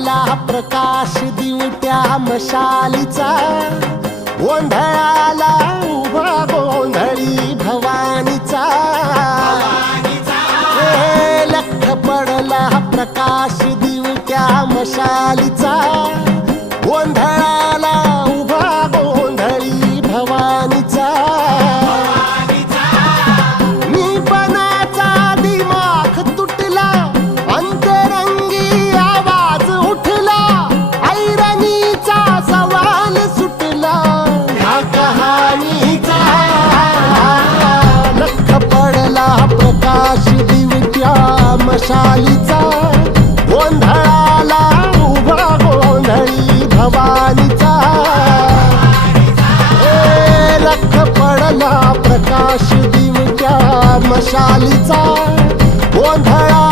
पडला प्रकाश दिवट्या मशालीचा, गोंधळाला उभा गोंधळी भवानीचा. लख पडला प्रकाश दिवट्या मशालीचा, गोंधळाला उभा गोंधळी भवानीचा. निपणाचा दिमाख तुटला, अंतरंगी आवाज उठला, ऐरणीचा सवाल सुटला ह्या कहाणीचा. लख पडला प्रकाश दिवट्या मशालीचा, गोंधळाला उभा गोंधळी भवानीचा. लख पडला प्रकाश दिवट्या मशालीचा, गोंधळा